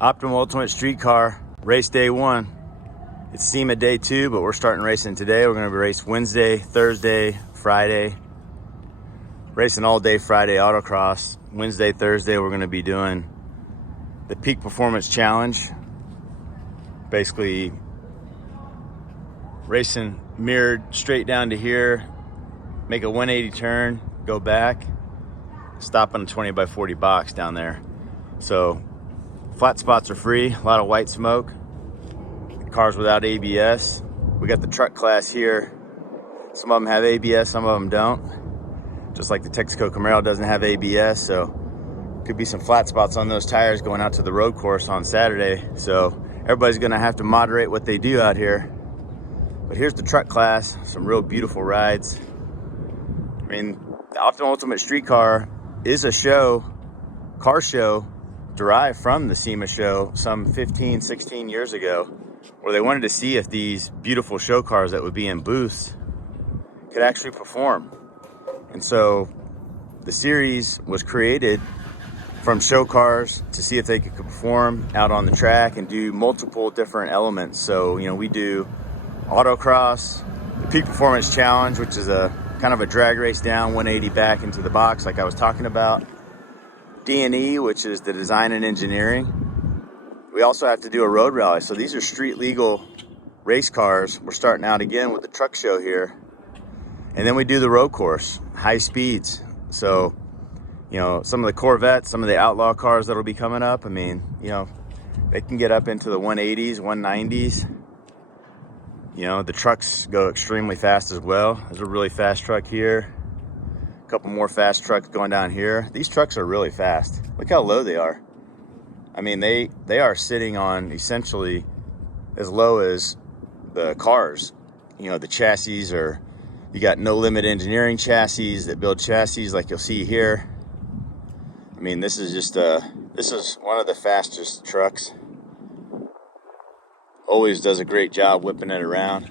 Optima Ultimate Streetcar, race day 1. It's SEMA day 2, but we're starting racing today. We're gonna be race Wednesday, Thursday, Friday. Racing all day Friday autocross. Wednesday, Thursday, we're gonna be doing the Peak Performance Challenge. Basically, racing mirrored straight down to here, make a 180 turn, go back, stop on a 20 by 40 box down there. So flat spots are free, a lot of white smoke, cars without ABS. We got the truck class here. Some of them have ABS, some of them don't. Just like the Texaco Camaro doesn't have ABS, so could be some flat spots on those tires going out to the road course on Saturday. So everybody's gonna have to moderate what they do out here. But here's the truck class, some real beautiful rides. I mean, the Optima Ultimate Streetcar is a show, car show, derived from the SEMA show some 15, 16 years ago, where they wanted to see if these beautiful show cars that would be in booths could actually perform. And so the series was created from show cars to see if they could perform out on the track and do multiple different elements. So, you know, we do autocross, the Peak Performance Challenge, which is a kind of a drag race down 180 back into the box like I was talking about. D&E, which is the design and engineering. We also have to do a road rally. So these are street legal race cars. We're starting out again with the truck show here. And then we do the road course, high speeds. So, you know, some of the Corvettes, some of the outlaw cars that'll be coming up, I mean, you know, they can get up into the 180s, 190s. You know, the trucks go extremely fast as well. There's a really fast truck here. A couple more fast trucks going down here. These trucks are really fast. Look how low they are. I mean, they are sitting on essentially as low as the cars. You know, the chassis are, you got No Limit Engineering chassis that build chassis like you'll see here. I mean, this is just this is one of the fastest trucks. Always does a great job whipping it around.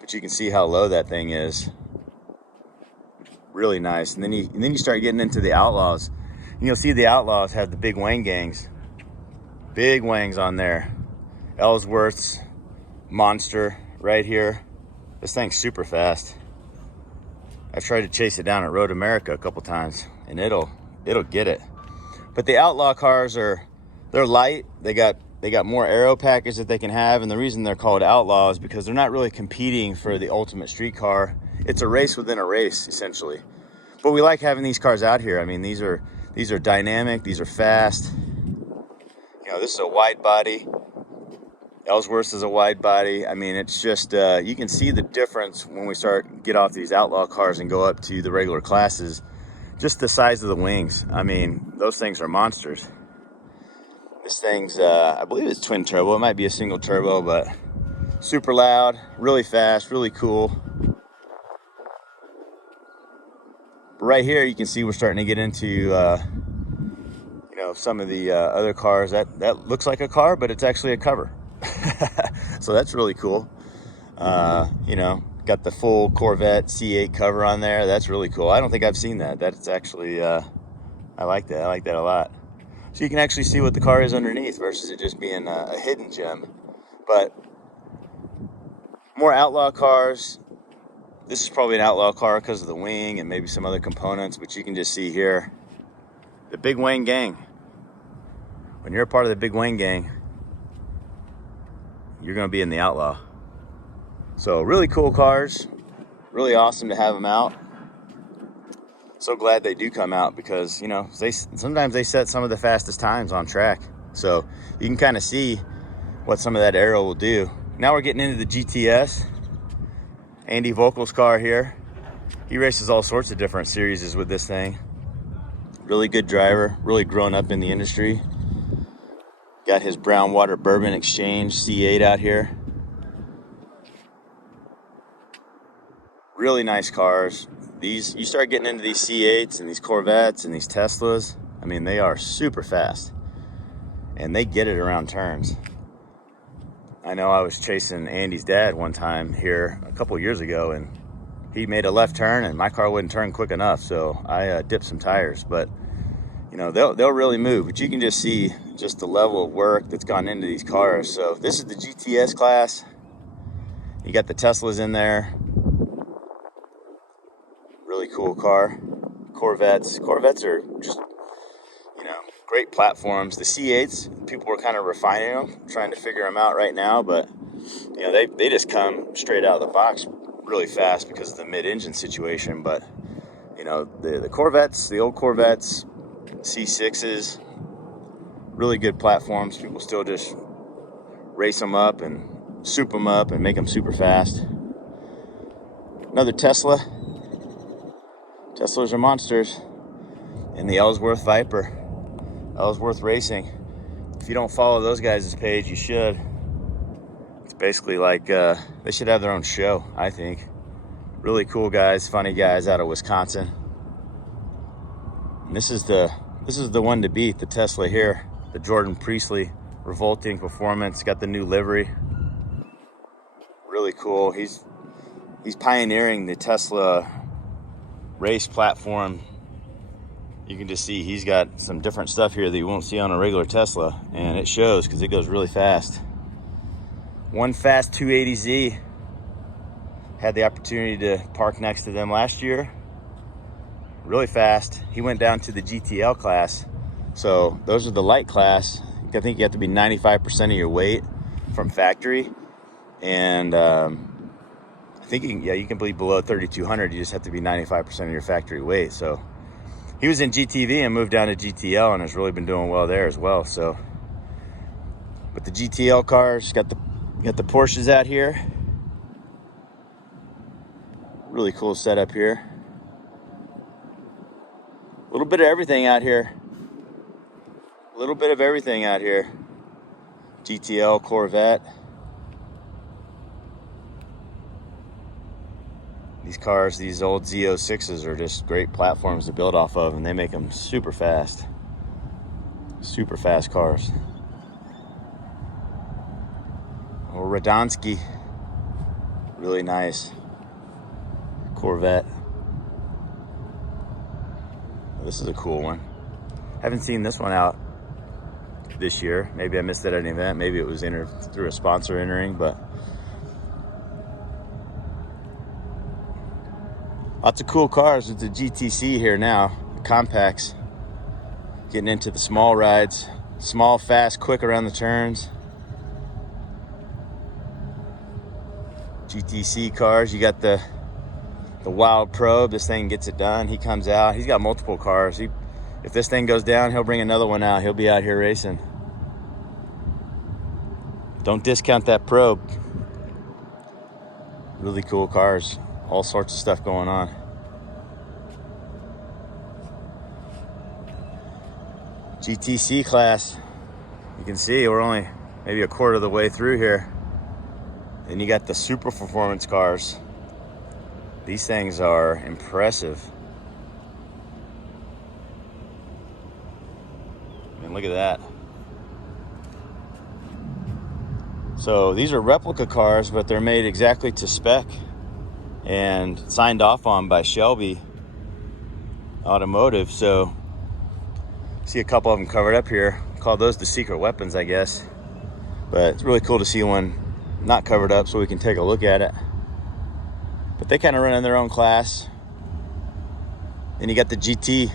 But you can see how low that thing is. Really nice. And then you start getting into the outlaws. And you'll see the outlaws have the big wang gangs. Big wangs on there. Ellsworth's, Monster right here. This thing's super fast. I've tried to chase it down at Road America a couple times and it'll get it. But the outlaw cars they're light. They got more aero package that they can have, and the reason they're called outlaws is because they're not really competing for the ultimate street car. It's a race within a race, essentially. But we like having these cars out here. I mean, these are dynamic, these are fast. You know, this is a wide body. Ellsworth is a wide body. I mean, it's just, you can see the difference when we get off these outlaw cars and go up to the regular classes. Just the size of the wings. I mean, those things are monsters. This thing's, I believe it's twin turbo. It might be a single turbo, but super loud, really fast, really cool. Right here, you can see we're starting to get into, you know, some of the other cars. That looks like a car, but it's actually a cover. So that's really cool. You know, got the full Corvette C8 cover on there. That's really cool. I don't think I've seen that. That's actually, I like that. I like that a lot. So you can actually see what the car is underneath versus it just being a hidden gem. But more outlaw cars. This is probably an outlaw car because of the wing and maybe some other components, but you can just see here the big wang gang. When you're a part of the big wang gang, you're going to be in the outlaw. So really cool cars, really awesome to have them out. So glad they do come out because, you know, sometimes they set some of the fastest times on track. So you can kind of see what some of that aero will do. Now we're getting into the GTS. Andy Vogel's car here. He races all sorts of different series with this thing. Really good driver, really grown up in the industry. Got his Brown Water Bourbon Exchange C8 out here. Really nice cars. You start getting into these C8s and these Corvettes and these Teslas. I mean, they are super fast and they get it around turns. I know I was chasing Andy's dad one time here a couple years ago, and he made a left turn and my car wouldn't turn quick enough, so I dipped some tires. But you know, they'll really move. But you can just see just the level of work that's gone into these cars. So this is the GTS class. You got the Teslas in there. Really cool car. Corvettes are just, you know, great platforms. The C8s, people were kind of refining them, trying to figure them out right now, but you know, they just come straight out of the box really fast because of the mid-engine situation. But you know, the Corvettes, the old Corvettes, C6s, really good platforms. People still just race them up and soup them up and make them super fast. Another Tesla. Teslas are monsters. And the Ellsworth Viper, Ellsworth Racing. If you don't follow those guys' page, you should. It's basically like they should have their own show, I think. Really cool guys, funny guys out of Wisconsin. And this is the one to beat, the Tesla here, the Jordan Priestley Revolting Performance. Got the new livery. Really cool. He's pioneering the Tesla race platform. You can just see he's got some different stuff here that you won't see on a regular Tesla, and it shows because it goes really fast. One fast 280Z. Had the opportunity to park next to them last year. Really fast. He went down to the GTL class. So those are the light class. I think you have to be 95% of your weight from factory. And I think you can be below 3,200. You just have to be 95% of your factory weight. So he was in GTV and moved down to GTL and has really been doing well there as well. So, but the GTL cars, got the Porsches out here. Really cool setup here. A little bit of everything out here. A little bit of everything out here. GTL, Corvette. These cars, these old Z06s are just great platforms to build off of, and they make them super fast. Super fast cars. Or Radomski. Really nice. Corvette. This is a cool one. Haven't seen this one out this year. Maybe I missed it at an event. Maybe it was entered through a sponsor entering, but lots of cool cars with the GTC here now. The compacts. Getting into the small rides. Small, fast, quick around the turns. GTC cars. You got the Wild Probe. This thing gets it done. He comes out. He's got multiple cars. If this thing goes down, he'll bring another one out. He'll be out here racing. Don't discount that Probe. Really cool cars. All sorts of stuff going on. GTC class. You can see we're only maybe a quarter of the way through here. Then you got the super performance cars. These things are impressive. I mean, look at that. So these are replica cars, but they're made exactly to spec and signed off on by Shelby Automotive. So see a couple of them covered up here. Call those the secret weapons, I guess. But it's really cool to see one not covered up so we can take a look at it. But they kind of run in their own class. Then you got the GT,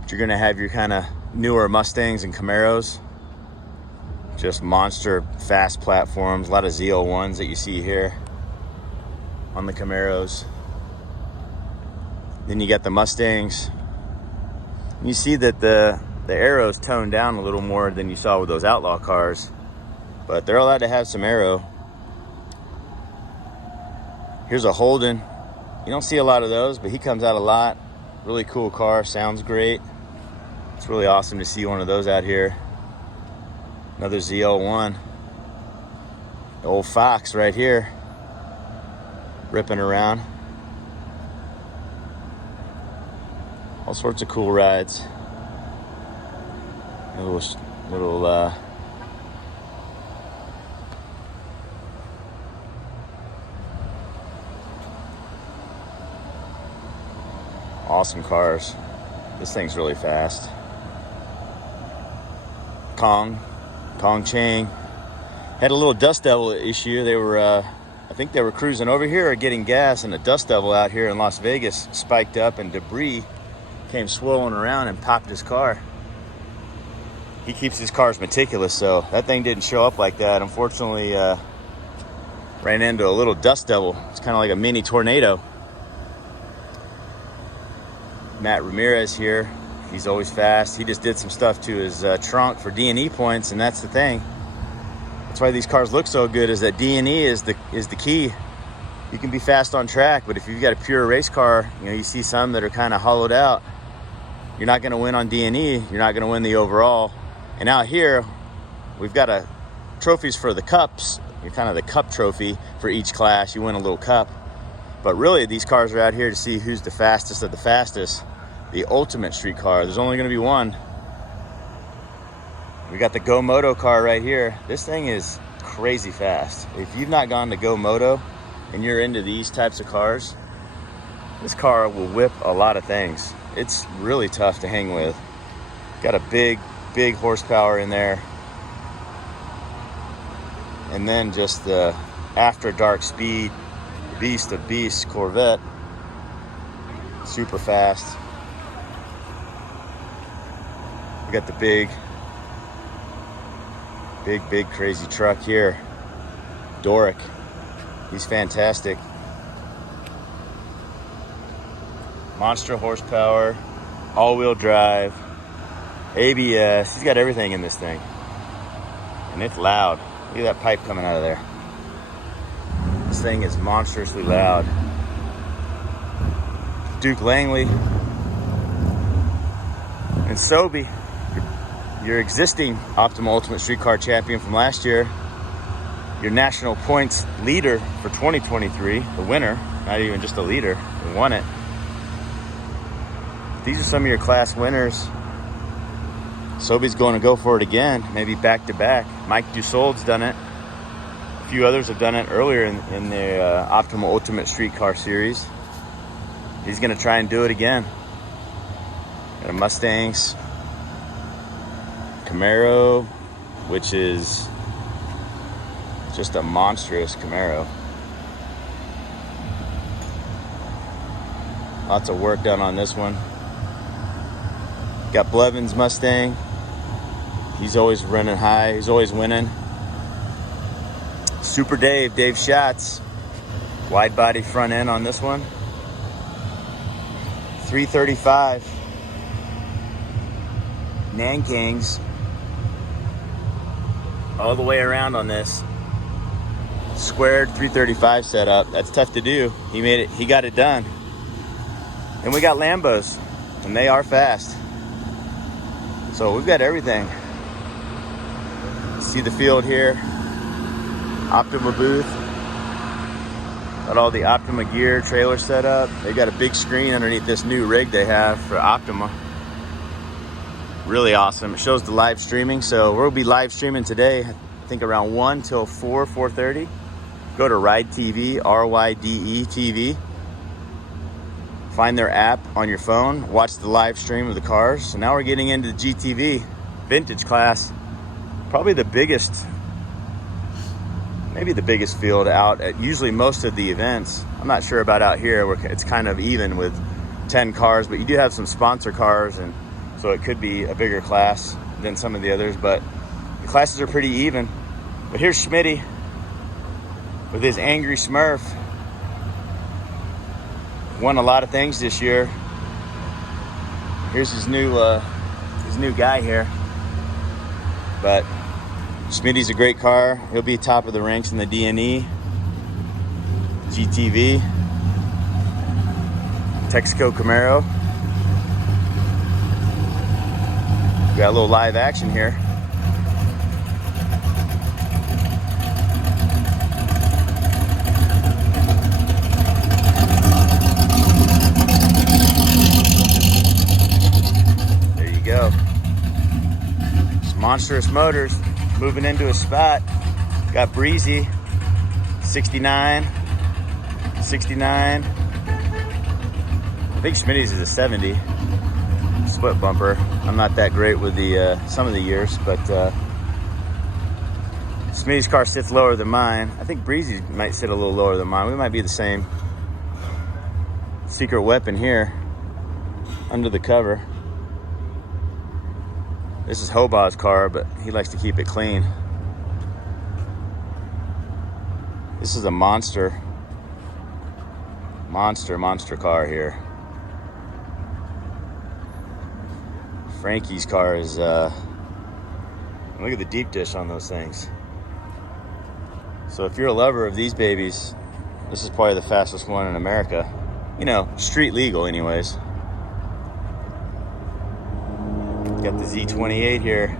which you're gonna have your kind of newer Mustangs and Camaros. Just monster fast platforms. A lot of Z01s that you see here on the Camaros. Then you got the Mustangs. You see that the aero's toned down a little more than you saw with those outlaw cars, but they're allowed to have some aero. Here's a Holden. You don't see a lot of those, but he comes out a lot. Really cool car, sounds great. It's really awesome to see one of those out here. Another ZL1. The old Fox right here, ripping around. All sorts of cool rides. A little awesome cars. This thing's really fast. Kong Chang. Had a little dust devil issue. They were, I think they were cruising over here or getting gas, and a dust devil out here in Las Vegas spiked up, and debris came swirling around and popped his car. He keeps his cars meticulous, so that thing didn't show up like that. Unfortunately, ran into a little dust devil. It's kind of like a mini tornado. Matt Ramirez here. He's always fast. He just did some stuff to his trunk for D&E points, and that's the thing. That's why these cars look so good, is that D&E is the key. You can be fast on track, but if you've got a pure race car, you know, you see some that are kind of hollowed out, you're not going to win on D&E. You're not going to win the overall. And out here, we've got trophies for the cups. You're kind of the cup trophy for each class. You win a little cup. But really, these cars are out here to see who's the fastest of the fastest. The ultimate street car. There's only going to be one. We got the Go Moto car right here. This thing is crazy fast. If you've not gone to Go Moto and you're into these types of cars, this car will whip a lot of things. It's really tough to hang with. Got a big horsepower in there. And then just the after dark speed, beast of beasts Corvette. Super fast. We got the big crazy truck here. Doric. He's fantastic. Monster horsepower, all-wheel drive, ABS. He's got everything in this thing. And it's loud. Look at that pipe coming out of there. This thing is monstrously loud. Duke Langley and Sobe, your existing Optima Ultimate Street Car champion from last year, your national points leader for 2023, the winner, not even just a leader, he won it. These are some of your class winners. Sobe's going to go for it again, maybe back to back. Mike Dussault's done it. A few others have done it earlier in the Optima Ultimate Street Car Series. He's going to try and do it again. Got a Mustangs, Camaro, which is just a monstrous Camaro. Lots of work done on this one. Got Blevin's Mustang. He's always running high. He's always winning. Super Dave Schatz. Wide body front end on this one. 335. Nankings. All the way around on this. Squared 335 setup. That's tough to do. He made it. He got it done. And we got Lambos, and they are fast. So we've got everything. See the field here. Optima booth. Got all the Optima gear, trailer set up. They got a big screen underneath this new rig they have for Optima. Really awesome. It shows the live streaming. So we'll be live streaming today, I think around 1 till 4:30. Go to Ride TV, RYDE TV. Find their app on your phone. Watch the live stream of the cars. So now we're getting into the GTV vintage class. Probably the biggest, maybe the biggest field out at usually most of the events. I'm not sure about out here where it's kind of even with 10 cars, but you do have some sponsor cars, and so it could be a bigger class than some of the others, but the classes are pretty even. But here's Schmitty with his angry Smurf. Won a lot of things this year. Here's his new guy here. But Schmitty's a great car. He'll be top of the ranks in the D&E, GTV, Texaco Camaro. We got a little live action here. Go. Some monstrous motors moving into a spot. Got Breezy 69. I think Schmitty's is a 70. split bumper. I'm not that great with the some of the years, but Smitty's car sits lower than mine. I think Breezy might sit a little lower than mine. We might be the same. Secret weapon here under the cover. This is Hobah's car, but he likes to keep it clean. This is a monster car here. Frankie's car is, look at the deep dish on those things. So if you're a lover of these babies, this is probably the fastest one in America. You know, street legal anyways. Got the Z28 here.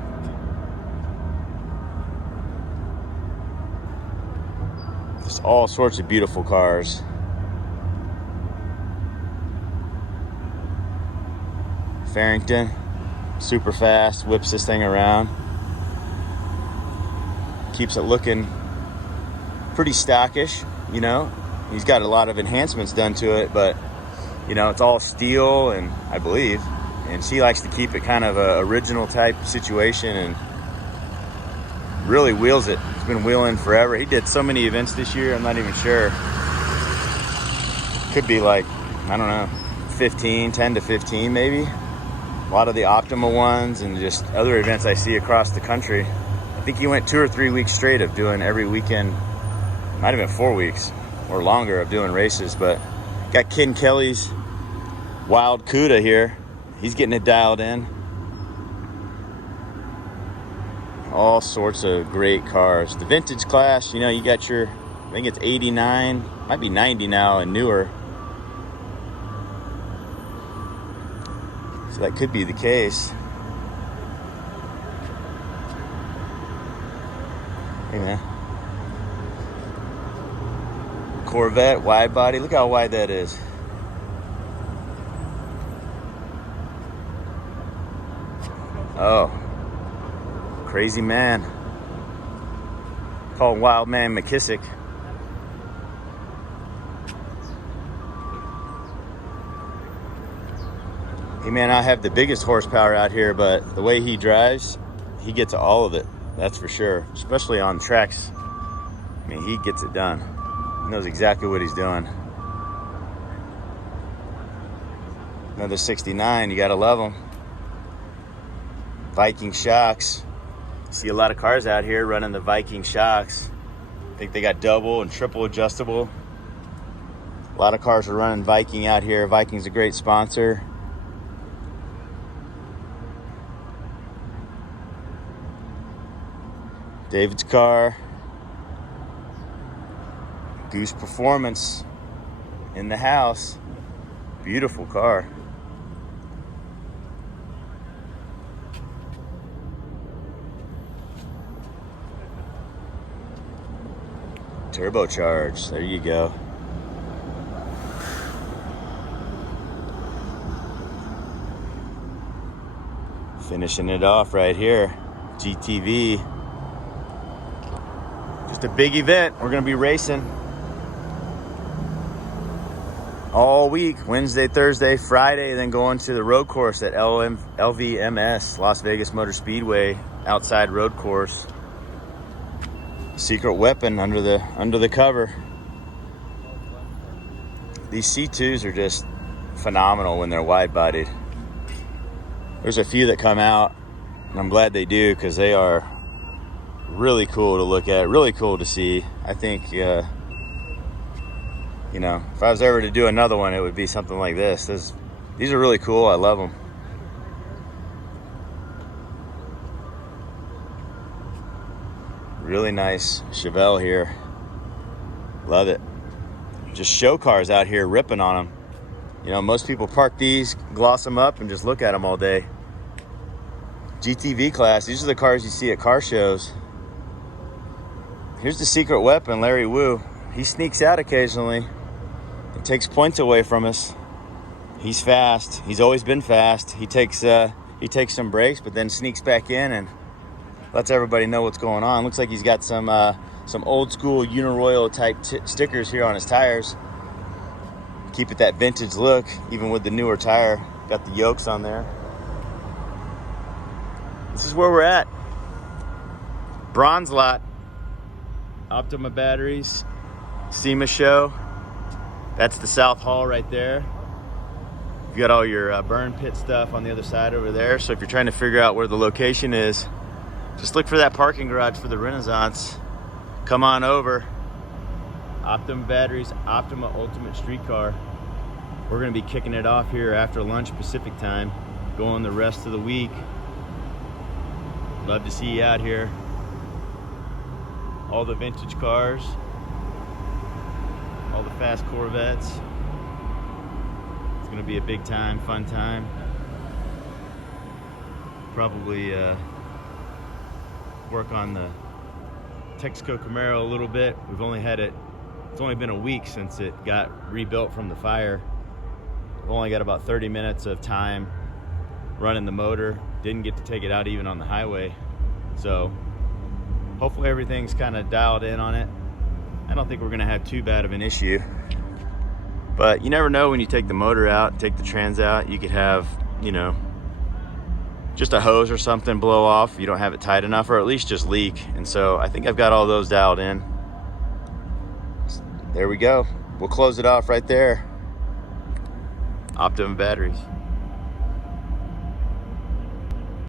Just all sorts of beautiful cars. Farrington, super fast, whips this thing around. Keeps it looking pretty stockish, you know. He's got a lot of enhancements done to it, but you know, it's all steel, and I believe, and she likes to keep it kind of a original type situation and really wheels it. He's been wheeling forever. He did so many events this year, I'm not even sure. Could be like, I don't know, 10 to 15 maybe. A lot of the Optima ones and just other events I see across the country. I think he went 2 or 3 weeks straight of doing every weekend. Might have been 4 weeks or longer of doing races, but got Ken Kelly's Wild Cuda here. He's getting it dialed in. All sorts of great cars. The vintage class, you know, you got your, I think it's 89, might be 90 now and newer. So that could be the case. Hey man. Corvette, wide body. Look how wide that is. Oh. Crazy man. Called Wild Man McKissick. He may not have the biggest horsepower out here, but the way he drives, he gets all of it. That's for sure. Especially on tracks. I mean, he gets it done. He knows exactly what he's doing. Another 69, you gotta love them. Viking shocks. See a lot of cars out here running the Viking shocks. I think they got double and triple adjustable. A lot of cars are running Viking out here. Viking's a great sponsor. David's car. Goose Performance in the house. Beautiful car. Turbocharged, there you go. Finishing it off right here, GTV. Just a big event. We're gonna be racing all week, Wednesday, Thursday, Friday, then going to the road course at LVMS, Las Vegas Motor Speedway, outside road course. Secret weapon under the cover. These C2s are just phenomenal when they're wide bodied. There's a few that come out, and I'm glad they do, because they are really cool to look at, really cool to see. I think you know, if I was ever to do another one, it would be something like this. These are really cool. I love them. Really nice Chevelle here. Love it. Just show cars out here ripping on them. You know, most people park these, gloss them up, and just look at them all day. GTV class, these are the cars you see at car shows. Here's the secret weapon, Larry Wu. He sneaks out occasionally. It takes points away from us. He's fast. He's always been fast. He takes some breaks, but then sneaks back in and lets everybody know what's going on. Looks like he's got some old school Uniroyal type stickers here on his tires. Keep it that vintage look, even with the newer tire. Got the yokes on there. This is where we're at. Bronze lot. Optima batteries. Sema show. That's the south hall right there. You've got all your burn pit stuff on the other side over there. So if you're trying to figure out where the location is, just look for that parking garage for the Renaissance. Come on over. Optima batteries, Optima Ultimate Streetcar. We're gonna be kicking it off here after lunch Pacific time, going the rest of the week. Love to see you out here. All the vintage cars, all the fast Corvettes. It's gonna be a big time, fun time. Probably work on the Texaco Camaro a little bit. We've only had it, it's only been a week since it got rebuilt from the fire. We've only got about 30 minutes of time running the motor. Didn't get to take it out even on the highway. So hopefully everything's kind of dialed in on it. I don't think we're gonna have too bad of an issue. But you never know when you take the motor out, take the trans out, you could have, you know, just a hose or something blow off. You don't have it tight enough, or at least just leak. And so I think I've got all those dialed in. There we go. We'll close it off right there. Optima batteries.